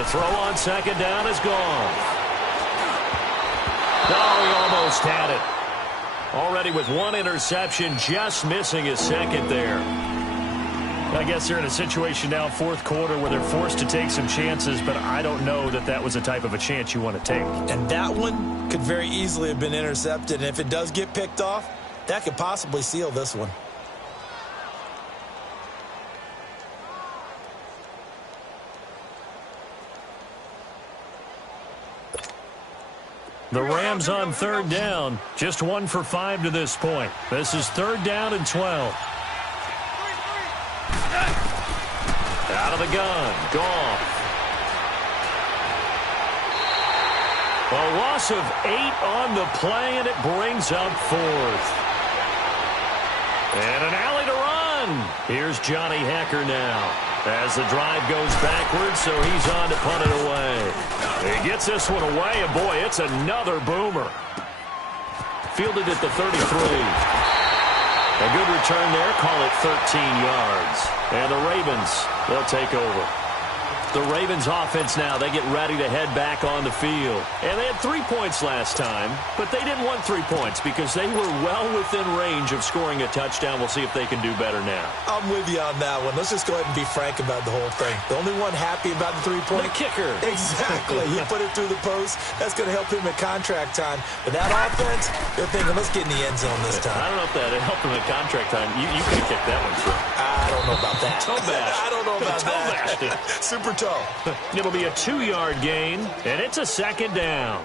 To throw on second down is gone. Oh, he almost had it. Already with one interception, just missing his second there. I guess they're in a situation now, fourth quarter, where they're forced to take some chances, but I don't know that that was the type of a chance you want to take. And that one could very easily have been intercepted, and if it does get picked off, that could possibly seal this one. The Rams on third down, just 1 for 5 to this point. This is third down and 12. Out of the gun, Goff. A loss of 8 on the play, and it brings up fourth. And an alley to run. Here's Johnny Hecker now as the drive goes backwards, so he's on to punt it away. He gets this one away, and boy, it's another boomer. Fielded at the 33. A good return there, call it 13 yards. And the Ravens, they'll take over. The Ravens offense now, they get ready to head back on the field. And they had 3 points last time, but they didn't want 3 points because they were well within range of scoring a touchdown. We'll see if they can do better now. I'm with you on that one. Let's just go ahead and be frank about the whole thing. The only one happy about the 3-point? The kicker. Exactly. He put it through the post. That's going to help him at contract time. But that offense, they're thinking, let's get in the end zone this time. I don't know if that helped him at contract time. You could have kicked that one through. I don't know about that. Toe bash. I don't know about that. Super toe. It'll be a 2-yard gain, and it's a second down.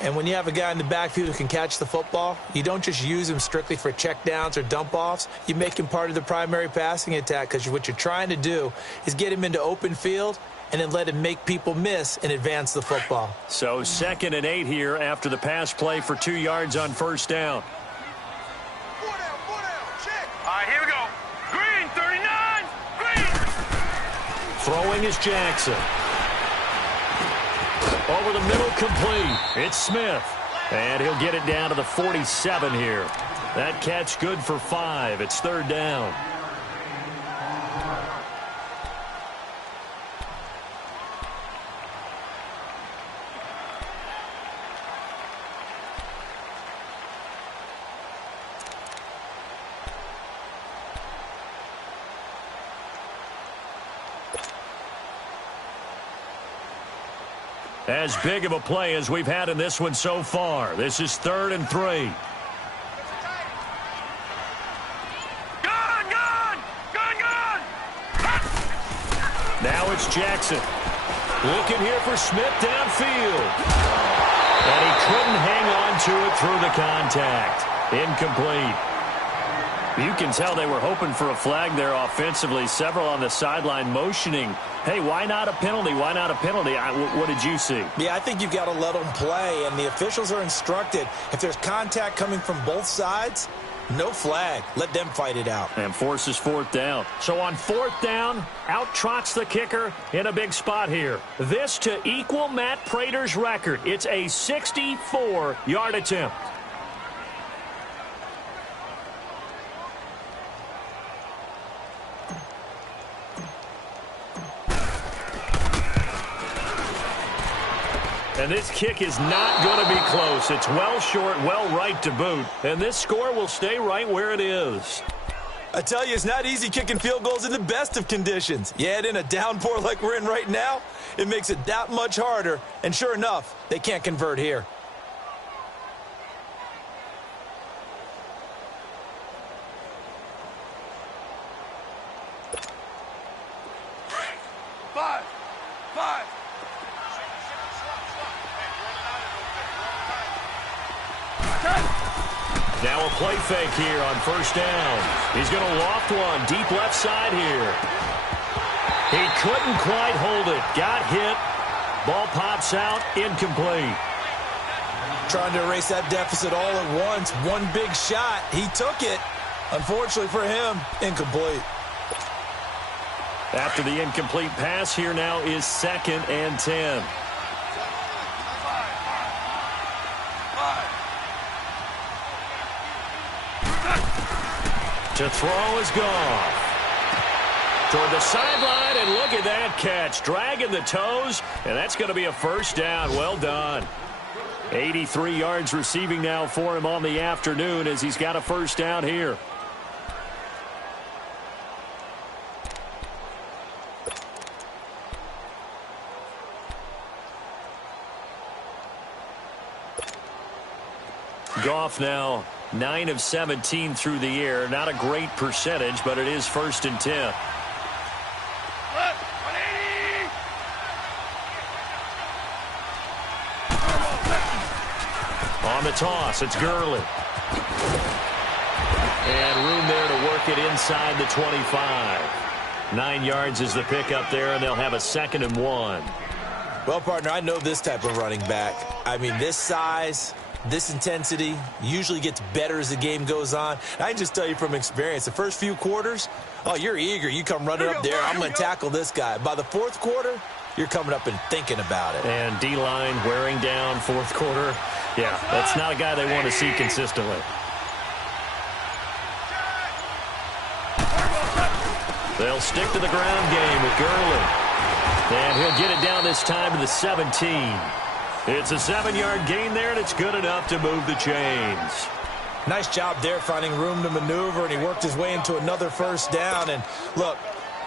And when you have a guy in the backfield who can catch the football, you don't just use him strictly for checkdowns or dump-offs. You make him part of the primary passing attack because what you're trying to do is get him into open field and then let him make people miss and advance the football. So 2nd and 8 here after the pass play for 2 yards on first down. 4 down, check. All right, here we go. Green, 39, green. Throwing is Jackson. Over the middle, complete. It's Smith. And he'll get it down to the 47 here. That catch good for 5. It's third down. As big of a play as we've had in this one so far. This is 3rd and 3. Gun! Now it's Jackson. Looking here for Smith downfield. And he couldn't hang on to it through the contact. Incomplete. You can tell they were hoping for a flag there offensively. Several on the sideline motioning, hey, why not a penalty? Why not a penalty? What did you see? Yeah, I think you've got to let them play, and the officials are instructed. If there's contact coming from both sides, no flag. Let them fight it out. And forces 4th down. So on 4th down, out trots the kicker in a big spot here. This to equal Matt Prater's record. It's a 64-yard attempt. And this kick is not going to be close. It's well short, well right to boot. And this score will stay right where it is. I tell you, it's not easy kicking field goals in the best of conditions. You add in a downpour like we're in right now, it makes it that much harder. And sure enough, they can't convert here. Now a play fake here on first down. He's going to loft one deep left side here. He couldn't quite hold it. Got hit. Ball pops out. Incomplete. Trying to erase that deficit all at once. One big shot. He took it. Unfortunately for him, incomplete. After the incomplete pass, here now is 2nd and 10. To throw is Goff. toward the sideline, and look at that catch. Dragging the toes, and that's going to be a first down. Well done. 83 yards receiving now for him on the afternoon as he's got a first down here. Goff now 9 of 17 through the air. Not a great percentage, but it is 1st and 10. On the toss, it's Gurley. And room there to work it inside the 25. 9 yards is the pickup there, and they'll have a 2nd and 1. Well, partner, I know this type of running back. I mean, this size, this intensity usually gets better as the game goes on. I can just tell you from experience, the first few quarters, oh, you're eager. You come running up there, I'm going to tackle this guy. By the 4th quarter, you're coming up and thinking about it. And D-line wearing down 4th quarter. Yeah, that's not a guy they want to see consistently. They'll stick to the ground game with Gurley. And he'll get it down this time to the 17. It's a 7-yard gain there, and it's good enough to move the chains. Nice job there finding room to maneuver, and he worked his way into another first down. And look,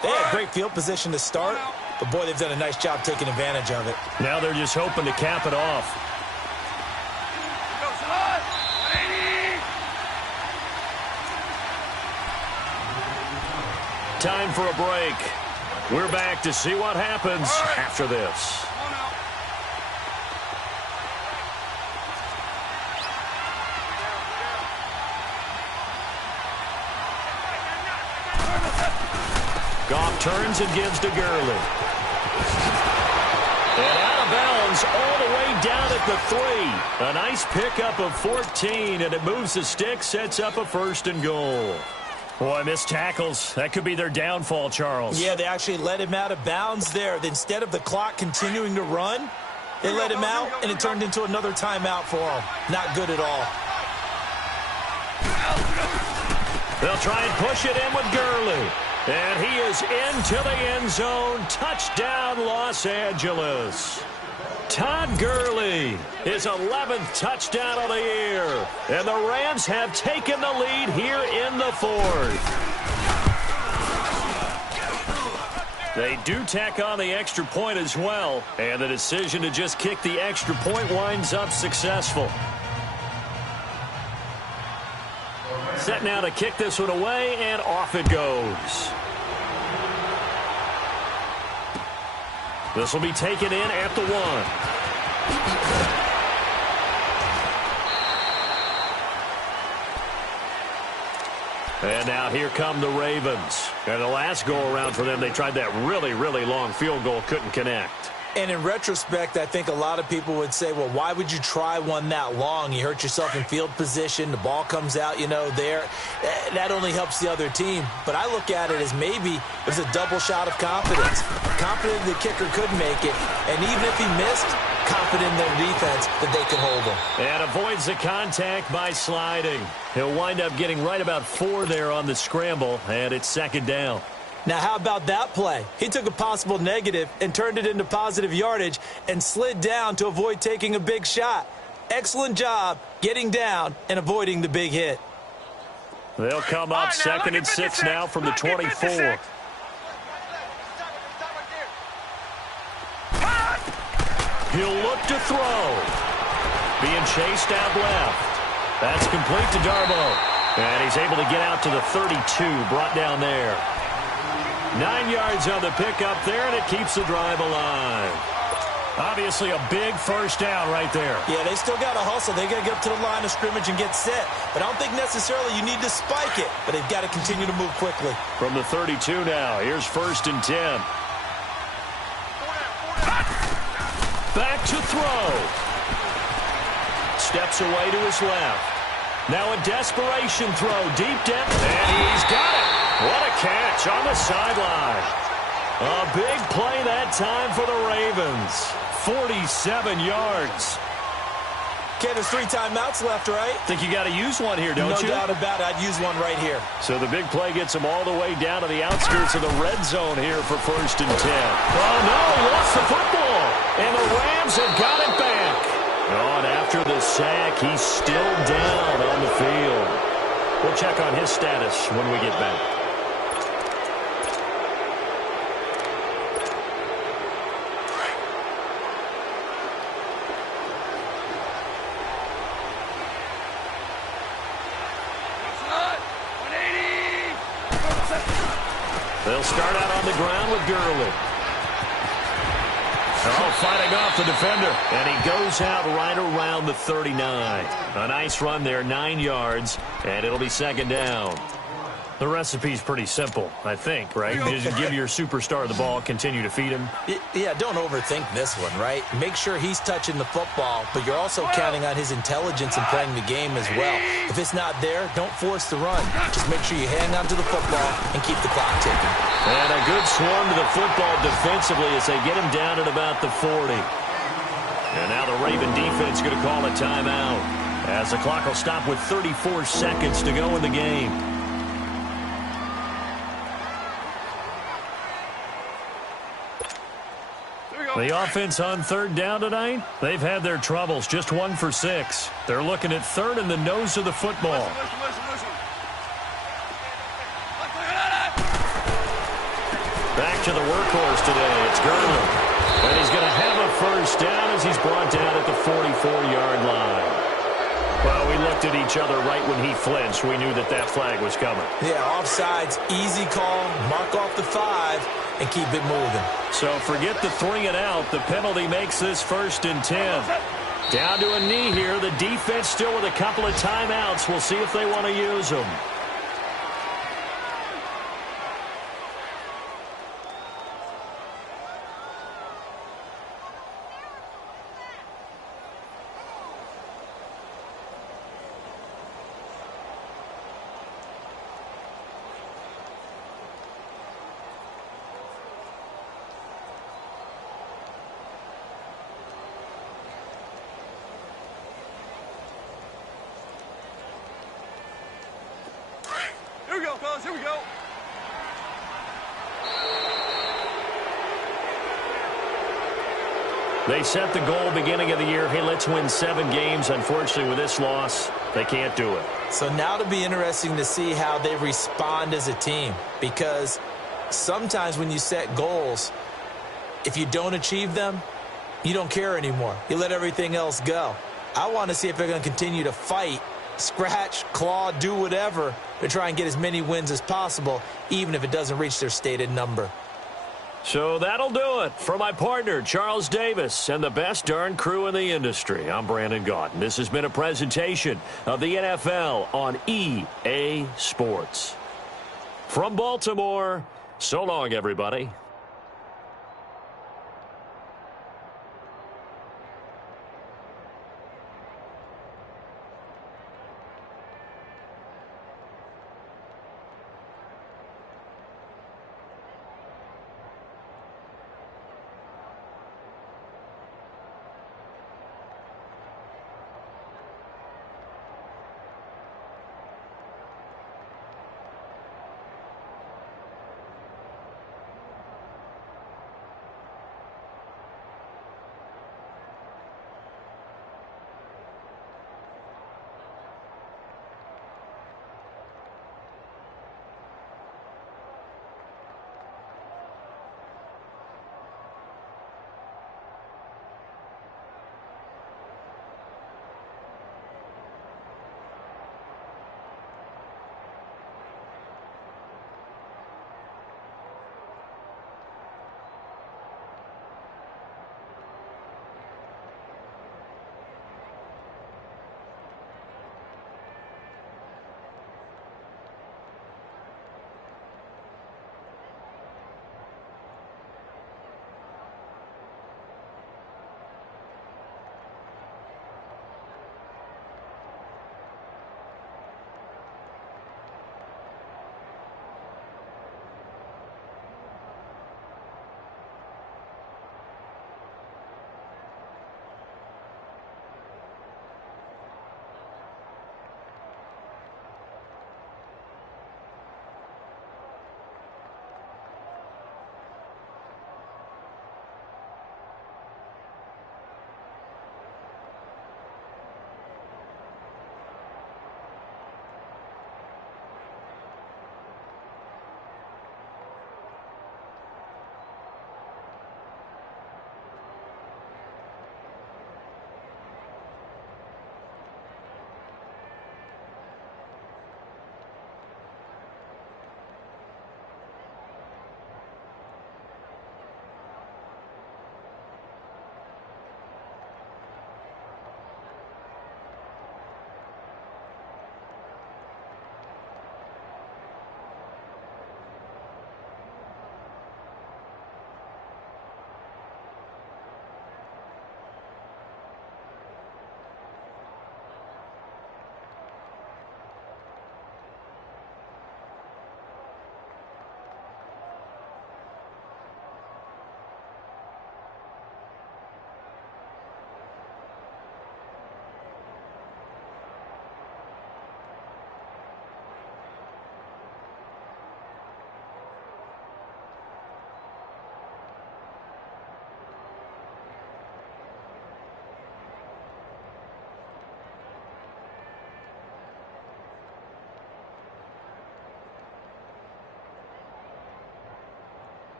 they had great field position to start, but boy, they've done a nice job taking advantage of it. Now they're just hoping to cap it off. Time for a break. We're back to see what happens after this. Goff turns and gives to Gurley. And out of bounds all the way down at the 3. A nice pickup of 14, and it moves the stick, sets up a 1st and goal. Boy, missed tackles. That could be their downfall, Charles. Yeah, they actually let him out of bounds there. Instead of the clock continuing to run, they let him out, and it turned into another timeout for him. Not good at all. They'll try and push it in with Gurley. And he is into the end zone. Touchdown, Los Angeles. Todd Gurley, his 11th touchdown of the year. And the Rams have taken the lead here in the 4th. They do tack on the extra point as well. And the decision to just kick the extra point winds up successful. Set now to kick this one away, and off it goes. This will be taken in at the 1. And now here come the Ravens. And the last go-around for them, they tried that really, really long field goal, couldn't connect. And in retrospect, I think a lot of people would say, well, why would you try one that long? You hurt yourself in field position. The ball comes out, there. That only helps the other team. But I look at it as maybe it was a double shot of confidence. Confident the kicker could make it. And even if he missed, confident in their defense that they could hold him. And avoids the contact by sliding. He'll wind up getting right about 4 there on the scramble, and it's 2nd down. Now, how about that play? He took a possible negative and turned it into positive yardage and slid down to avoid taking a big shot. Excellent job getting down and avoiding the big hit. They'll come up 2nd and 6 now from the 24. He'll look to throw. Being chased out left. That's complete to Darboh. And he's able to get out to the 32, brought down there. 9 yards on the pickup there, and it keeps the drive alive. Obviously a big first down right there. Yeah, they still got to hustle. They got to get up to the line of scrimmage and get set. But I don't think necessarily you need to spike it. But they've got to continue to move quickly. From the 32 now, here's 1st and 10. Back to throw. Steps away to his left. Now a desperation throw deep down. And he's got it. What a catch on the sideline. A big play that time for the Ravens. 47 yards. Okay, there's 3 timeouts left, right? Think you got to use one here, don't you? No doubt about it. I'd use one right here. So the big play gets him all the way down to the outskirts of the red zone here for 1st and 10. Oh, no, he lost the football. And the Rams have got it back. Oh, and after the sack, he's still down on the field. We'll check on his status when we get back. They'll start out on the ground with Gurley. Oh, fighting off the defender. And he goes out right around the 39. A nice run there, 9 yards, and it'll be 2nd down. The recipe's pretty simple, I think, right? You just give your superstar the ball, continue to feed him. Yeah, don't overthink this one, right? Make sure he's touching the football, but you're also counting on his intelligence in playing the game as well. If it's not there, don't force the run. Just make sure you hang on to the football and keep the clock ticking. And a good swarm to the football defensively as they get him down at about the 40. And now the Raven defense going to call a timeout as the clock will stop with 34 seconds to go in the game. The offense on 3rd down tonight, they've had their troubles, just 1 for 6. They're looking at 3rd in the nose of the football. Back to the workhorse today, it's Gurley. And he's going to have a 1st down as he's brought down at the 44-yard line. Well, we looked at each other right when he flinched. We knew that that flag was coming. Yeah, offsides, easy call, mark off the 5, and keep it moving. So forget the 3 and out. The penalty makes this 1st and 10. Down to a knee here. The defense still with a couple of timeouts. We'll see if they want to use them. Here we go, fellas. Here we go. They set the goal beginning of the year. Hey, let's win 7 games. Unfortunately, with this loss, they can't do it. So now it'll be interesting to see how they respond as a team, because sometimes when you set goals, if you don't achieve them, you don't care anymore. You let everything else go. I want to see if they're going to continue to fight, scratch, claw, do whatever to try and get as many wins as possible, even if it doesn't reach their stated number. So that'll do it. For my partner, Charles Davis, and the best darn crew in the industry, I'm Brandon Gaudin. This has been a presentation of the NFL on EA Sports. From Baltimore, so long, everybody.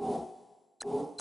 Woo!